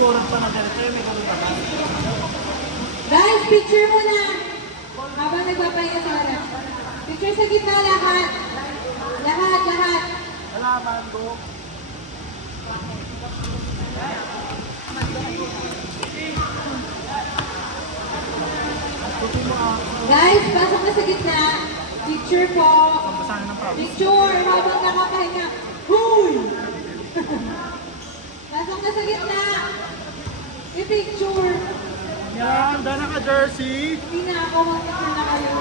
kurot pa na ganito, may ganito naman. Guys, picture muna. Habang nagpapahinga sa harap. Picture sa gitna lahat. Lahat. Salamat ko. Guys, pasok na sa gitna. Picture po. Pampasahan ng pawis. Picture habang nakapahinga. Huy! Pasok na sa gitna. I-picture. Yan, dana ka jersey. Hindi na ako. Mag-picture na kayo.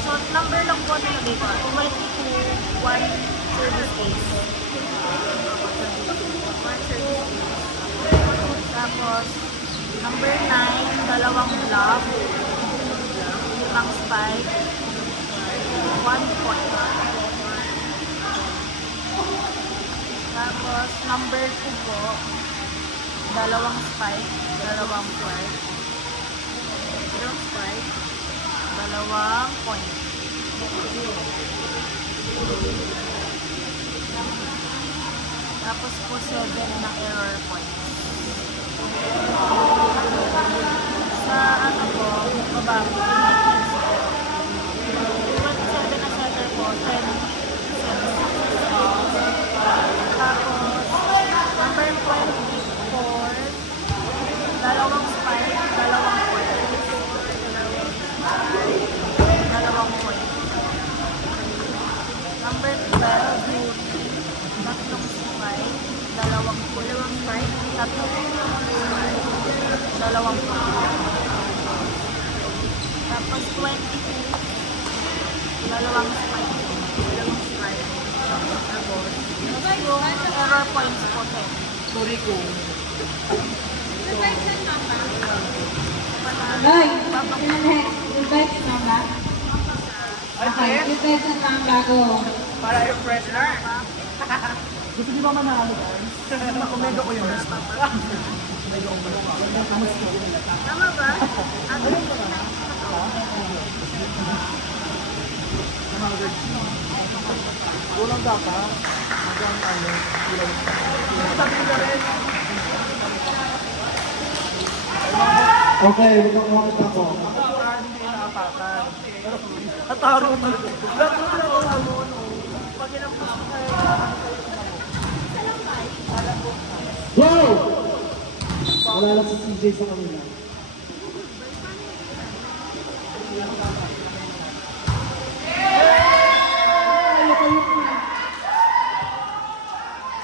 So, number lang po na nabig ko. 21 service days. One service days. Tapos, number 9, dalawang block. Limang spike. 1 point. Tapos, number 2 po, dalawang spike, dalawang point. Dalawang spike, dalawang point. Tapos po 7 na error point. Sa ano po, baba, 27 na setter po, 10 tapos, number 24, dalawang spike, dalawang point. Dalawang point. Number 12, tatlong spike, dalawang spike, tatlong spike, dalawang point. Tapos 22, dalawang spike, tapos yung error points po 10. Sorry ko. Loy, invite sa mama. Okay, invite sa mama bago. Para yung freshener. Gusto niyo ba manalo guys? Omega ko yung best. Tama ba? Kulang data. Hanggang ano. Okay, magkakamit ako. Hindi naapakan. Pero nataro talaga. Lahat mo na ako. Pag inampos ko kayo, Go! Wala lang si CJ sa kanila.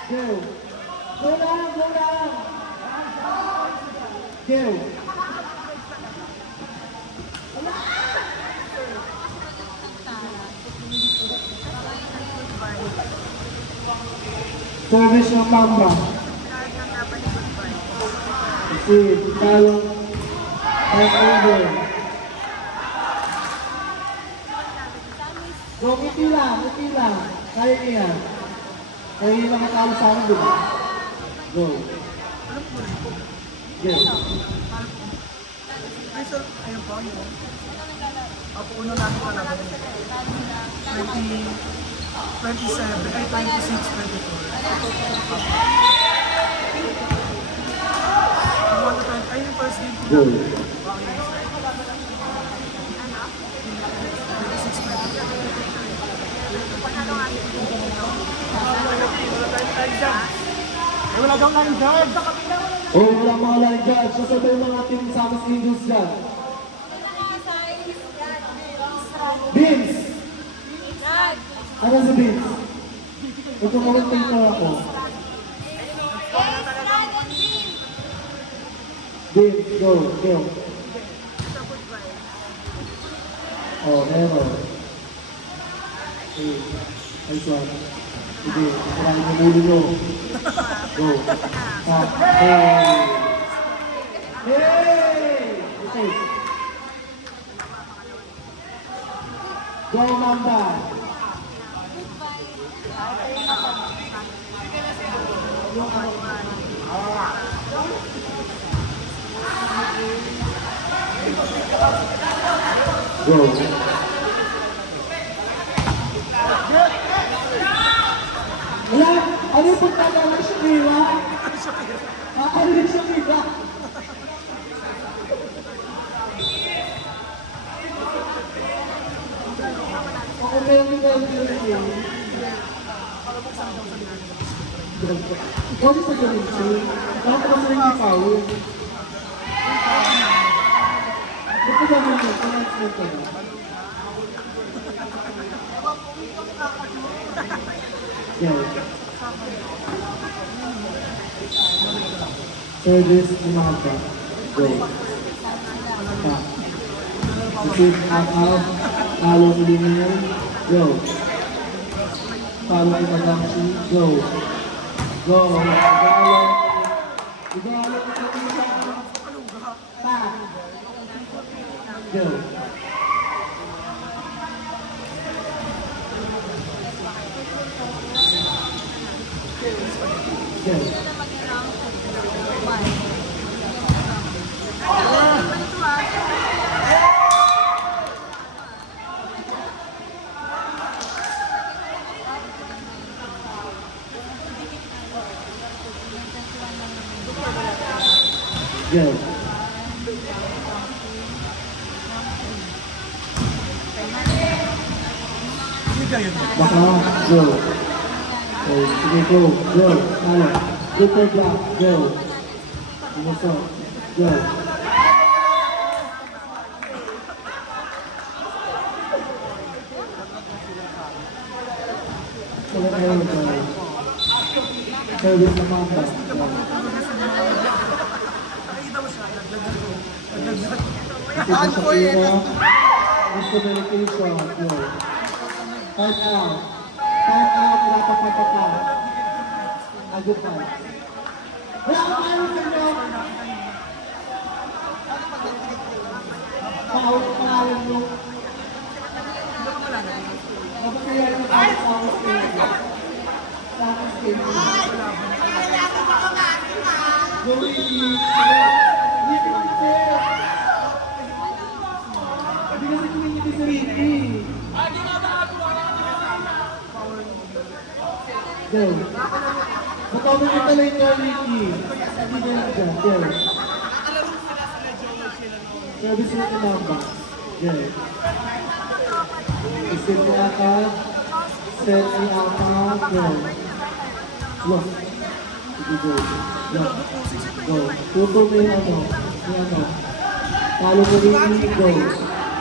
Go! Go lang! Go lang! Go! Service ng Mamba. Kasi talong over. Go, ngiti lang. Kaya niya. Kaya yung makatalo sa akin, diba? Go. Go. so, ayun po, yun. Ako, uno namin kalaban. 27, ay 26, 24. Ay, yung first game Go. Wala daw line guard. O, wala mga line guard. Sasabihin ng ating Samas Angels dyan. Beans! Ano sa Beans? Ito-commentator ako. Beans, go, go. Oh, meron. Okay, nice one. Sige, try mo muli nyo. Go. Hey! Hey! Okay. Go, Mamba. Go. Wala, ano yung pagkakala siya nila? Ano yung siya nila? Ako meron yung meron yung meron. Ikaw yung sa galing siya. Bakit ka sa rin yung power? Ba't ka gano'n mo? Announcement ka na? Yeah. Service umaga. Go. Stop. Receive out. Follow linear. Go. Follow Ibagamshi. Go. Go. Tagalog. Tagalog. Stop. Go. Go. Go. Baka, go. Okay, sige, go. Go. Kaya. Good third block. Go. Umusok. Go. Kaya kayo go. Service na mamba. Ito sa pira. Miscommunication. Go. Time out. Time out. Wala pa patata. Agad pa. Wala ka kayo sa inyo. Paawag ang pangalan mo. Kapag kaya yung paawag sa inyo. Sa akin sa inyo. Gawin niyo. Hindi ko mag-share. Hindi kasi kumingiti sa Ricky. Go. Matawag yung talay niya, Ricky. Hindi niya lang dyan. Go. Service na ni Mamba. Go. Isip ni Aka. Set ni Aka. Go. Look. Sige, go. Look. Go. Tuto mo yung ano. Yung ano. Talo mo Ricky. Go.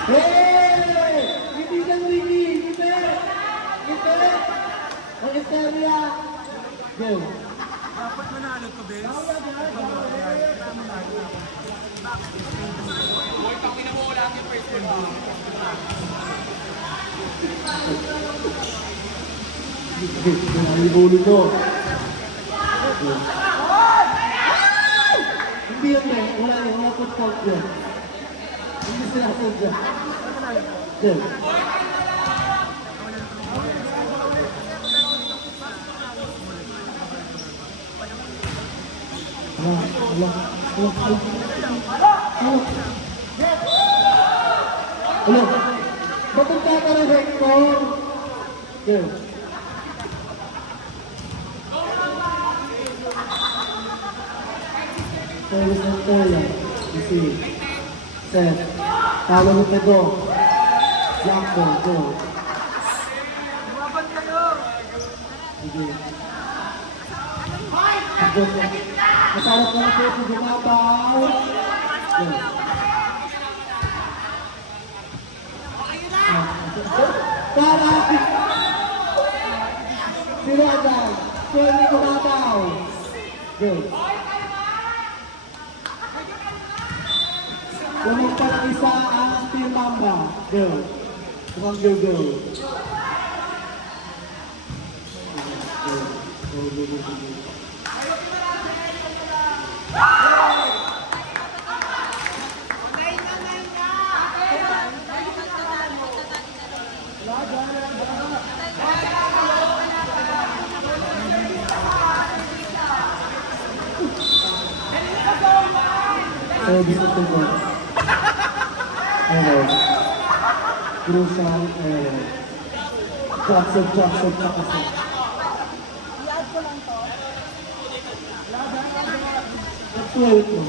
Hey! Hindi lang Ricky. Hindi. Hindi. Ang Eteria. Go. Dapat manalo to, Bes. Ang ulo mo. Hindi yan eh. Wala yan. Wala pang count yan. Hindi sila sa dyan. Go. Wala. Ano? Ba't ang tatarahek ko? Go. Service ng Toya. Receive. Set. Follow with the go. Jump ball. Go. Sige. Abot na. Masarap na po si Dumabaw. Go. Para sila dyan. Sila Dumabaw. Go. Kunin pa ng isa ang Team Mamba. Go. Come on, go, go. Go. Service of the ball. Error. Crucial error. Jackson. I-add ko lang to. Let's wait mo.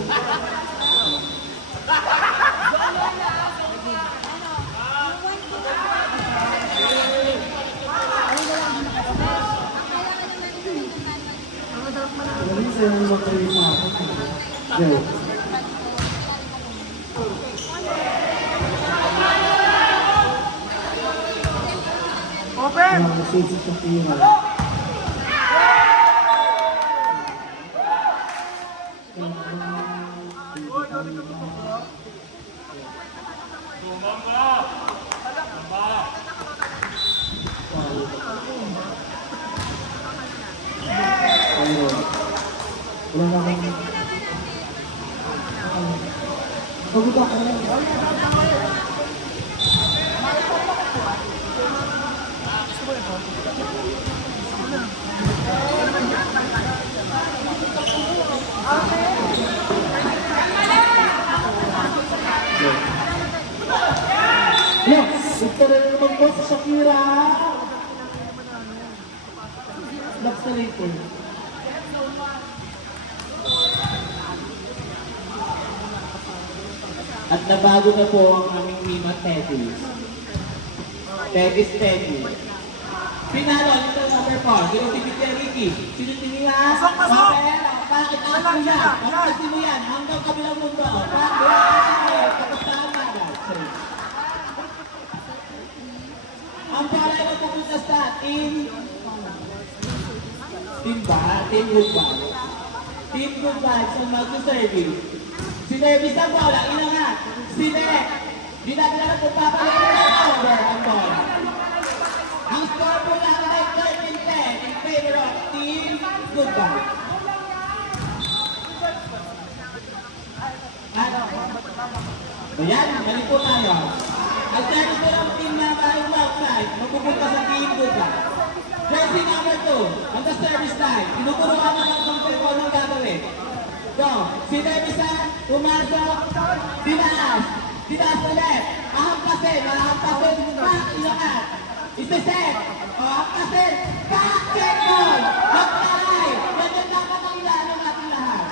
Galing sa'yo ang mag-rate na ako. Go. Open! Ang message sa Shakira. Wala na akong... Pagod ako lang. Look, ito rin naman po si Shakira. Lock sa later. At nabago na po ang aming Mima Teddy. Teddy. Pinalo nito number 4. Sino si Peter Ricky? Sino si Mia? Pasok! Bakit ang Yan, yan? yan. Bakit sino yan? Hanggang kabilang mundo. Bakit? Tapos saan na? Ang pala na pupunta sa Team Good Vibes. Team Good Vibes ang mag-service. Sinervice ang bola, inangat. Sinek. Di natin alam kung papalagay na over ang bola. Ang score po natin ay 13-10 in favor of Team Good Vibes. Ayan, balik po tayo. Ang service po ng team na tayo outside, magpupunta sa Team Good Vibes. Jersey number 2, on the service line. Tinuturuan na lang kung anong gagawin. Go. Si Devisa, pumasok, tinaas sa left, ahampasin, back, ilangat. Isa-set, ahampasin, back, check goal, mag-try. Ganyan dapat ang ilano natin lahat.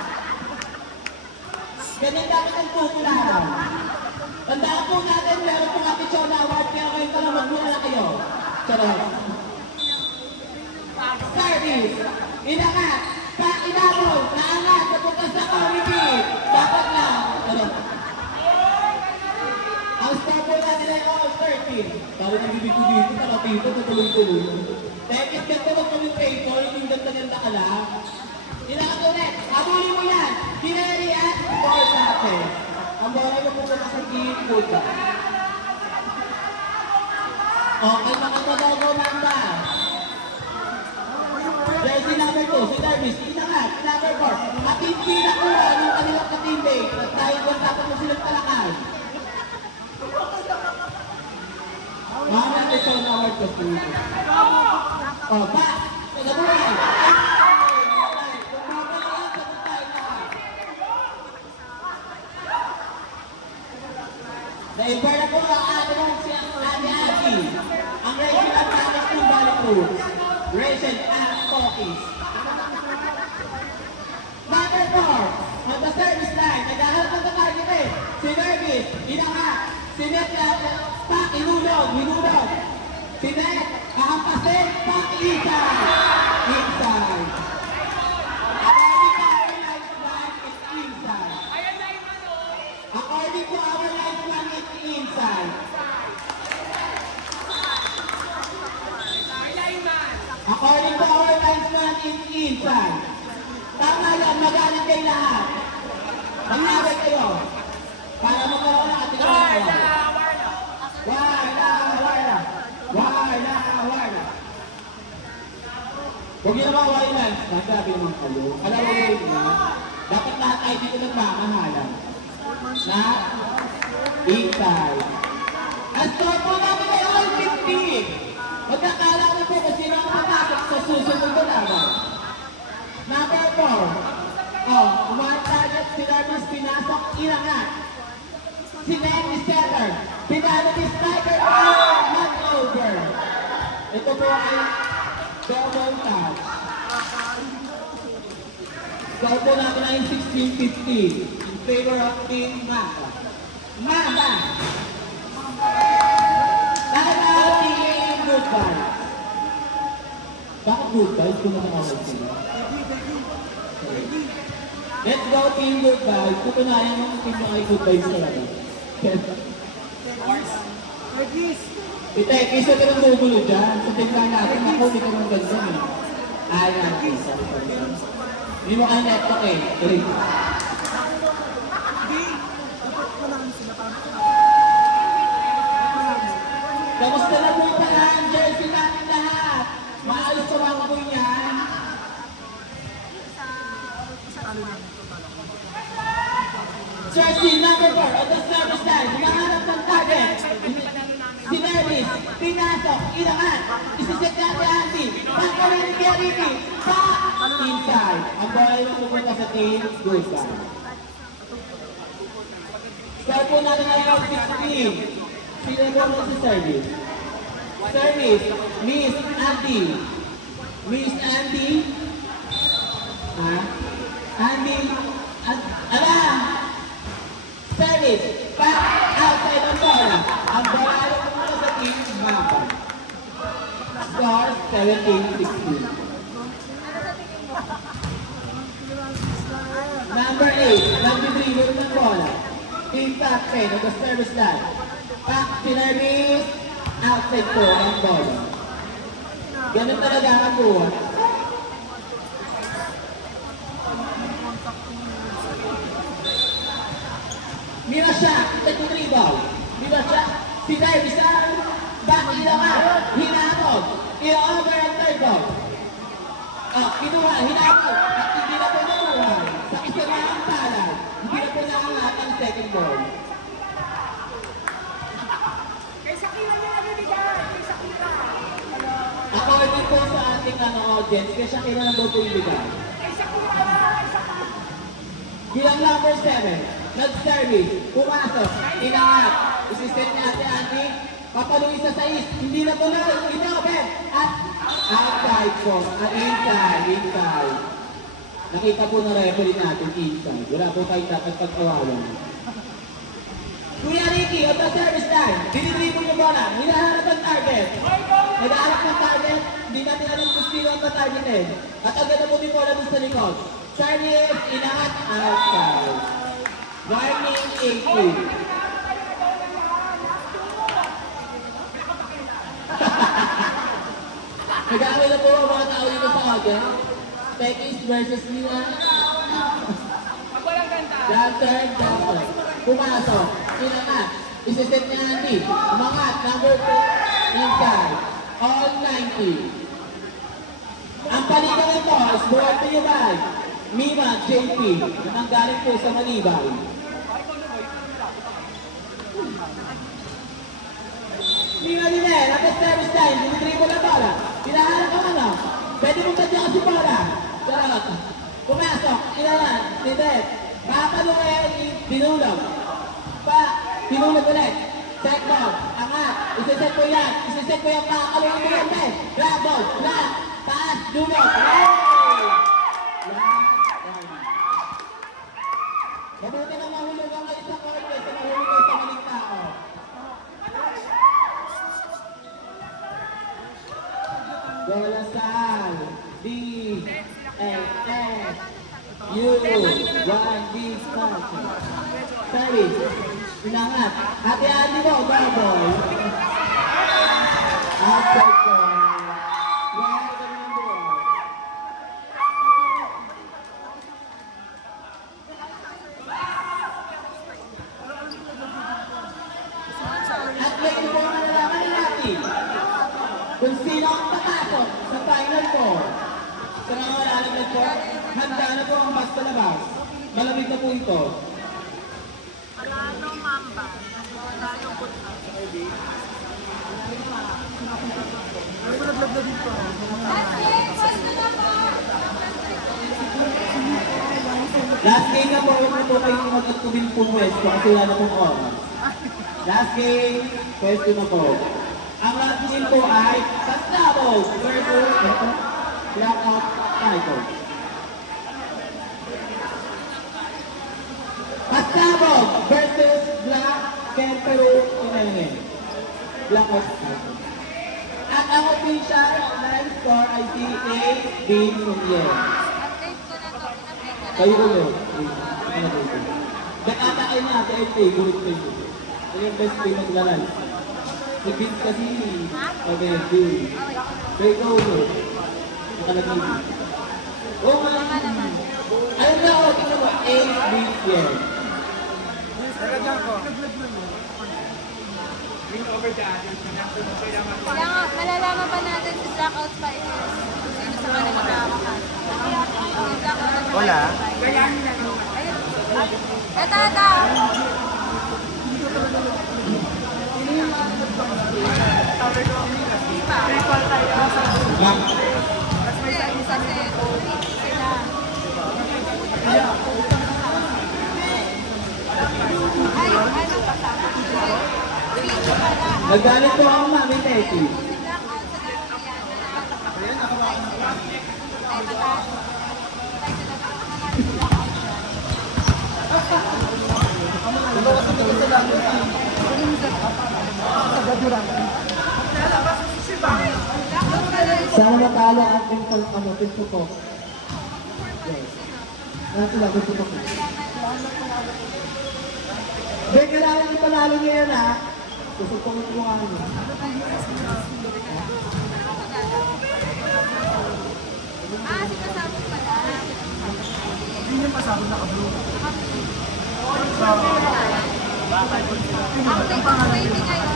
Ganyan dapat ang tutulahan. Tandaan po natin, meron po natin show na award, kaya kayo pala magmuna na kayo. Charot. Service, ilangat. Inabol, naangat, napunta sa committee. Dapat lang. Ang score po natin ay all 13. Parang nabibig ko dito, nakapito, tutuloy-tuloy. Tekis ka ito, wag kami paper, yung ganda-ganda ka lang. Inangat ulit, habulin mo yan. Pineri at ball natin. Ang bola mo pupunta sa team, puta. Okay, mga todogo, manda. Jersey number 2, si Darvis, inangat, number 4. At hindi nakuha ng kanilang ka-teammate. At dahil doon dapat mo silang talakay. Mga ito na award ko po. O, back! Nagabuhay! Sa-ibar na po ang ating si Ate Aki. Ang Rachel at Alex ng Balik Group. Rachel at Focus. Number 4, on the service line, naghahanap ng target eh. Si Nervis, inangat. Si Net, pak, inulog. Si Net, ahampasin, pak, inside. Inside. According to our lifeline, it's inside. According to our lifeline, it's inside. Tama yan, magalit kayo lahat. Mag-away kayo. Para magkaroon ng ating kawan. Warna. Huwag yun naman violence. Nagsabi naman kayo. Alam mo yun na, dapat lahat ay dito nagmamahalan. Na inside. Ang score po natin ay all 50. Magkakala ko po kung sino ang matakot sa susunod na laban. Number 4. Umang target, si Darmas pinasok, inangat. Si Lenny Seller, pinalo ni Striker, not over. Ito po ay double touch. Score po natin ay 16-50 in favor of Team Mata. Mata! Tataw Team Goodbye. Bakit goodbye? Kung nakakawag sila. Let's go Team Goodbye. Tutunayan mo kung sino ay goodbye talaga. Ite, kisa ka nang bubulo dyan. Sa tingnan natin, ako, hindi ka nang ganyan eh. Ayan, kisa. Hindi mo ka network eh. Great. Kamusta na po ang jersey natin lahat? Maayos sa mga po yan. Jersey number 4 on the service line. Humahanap ng target. Si Nervis, pinasok, inangat. Isisit natin Andy. Pagkawin ni Geriki. Inside. Ang bola ay mapupunta sa team. Goodbye. Start po natin ang round 16. Sino mo si service? Service, Miss Andy. Miss Andy. Andy. Ala! Service. Back outside ang bola. Ang bola ay pumunta sa team. Mapa. Score 17-16. Number 8. Nag-dribble ng bola. Team captain of the service line. Back si Nervis. Outside po ang bola. Ganun talaga ang buwan. Mira siya, nag-dribble. Mira siya, si Nervis back ilangan, hinabog. I-over ang third ball. Kinuha, hinabog. At hindi na po nakuha. Sa isang talay, hindi na po nakuha ang second ball. According po sa ating audience, kaya siya kailangan daw po ibigay. Bilang number 7, nag-service, pumasok, inangat, isiset niya si Andy, papaluin sa 6, hindi na po na, inopen, at outside po, at inside. Nakita po na referee natin inside, wala po kayo dapat pag-awalan. Kuya Ricky, on the service line, dinidribble yung bola, hinahanap ang target. Nag-aalap ng target, hindi natin alam kung sino ang targeted. At agad na po ni bola dun sa likod. Charlie, inangat, outside. Warning 18. Nag-aaway na po ang mga tao dito sa audience. Tekis versus Nina. Dancer. Pumasok. Inangat. Isisit niya Andy. Umangat. Number 2. Inside. All 90. Ang palitan nito is brought to you by Mima JP. Na nanggaling po sa Manibay. Mima Linel. At the service time. Dinidribble na bola. Pinahanap ang ano. Pwede mong tadya kasi bola. Charot. Pumasok. Inangat. Tindet. Papalungay. Tinulog. Tinulog ulit. Set ball. Angat. Isiset ko yan. Isiset ko yan. Pakakalungin mo yan, Ben. Grab ball. Flat. Taas. Dulot. Hey! Mabuti na mahulog ang isa court kaysa mahulog kayo sa maling tao. Golasal. D. L. S. U. 1. B. Service. Inangat. Hati-hati mo. Double. Outside ko. Wala ka naman doon. At may ito ang nalalaman natin kung sino ang papasok sa Final Four. Sa mga malalamig po, handa na po ang basta labas. Malamig na po ito. Alano Mamba. Alano Putna. Ano ba naglag na dito? Last game na po, huwag na po kayo mag-atubin pong pwesto kasi wala na pong oras. Last game, pwesto na po. Ang last game po ay Pastabog versus Blackout Title. Pastabog versus Black Peru Tinenge. Blackout Title. At ang official online score ay si A. B. Nunez. Kayo ulit. Nakatakain niya, TFT, gulit ko yun. Ito yung best play maglalal. Si Vince kasi, okay, dude. Kayo ikaw ulit. Nakalagay. Oo nga. Alam na ako, tingnan mo, A, B, yan. Nagagyan ko. Kaya nga, malalaman ba natin si Blackout Fighters? Sino sa kanila nakakakas? Wala. Ito, ito! Ay, ano pa sa akin? Nagalit ko ako, Mami Teti. Sana matalo ang pinto ko. Yes. Sila, gusto ko. Hindi, kailangan yung panalo niya yan, ha? Gusto ko mo nga niya. Sinasabot pala. Hindi niya pasabot naka-blue. Ang waiting ngayon.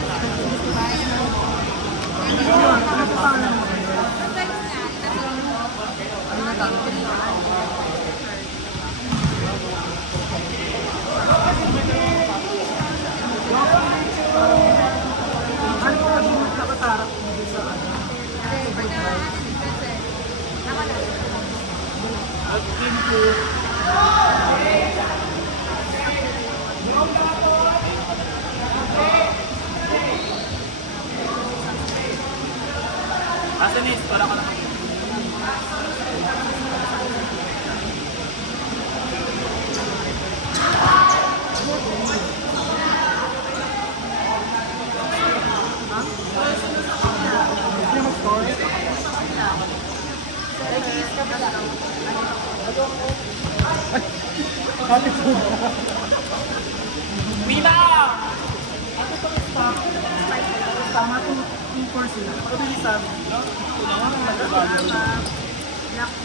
Asanis, para ka naman. Wina! Ano itong stop? Tama itong 2 sila. Pagkabilisan.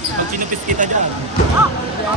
Pag sinupis kita dyan.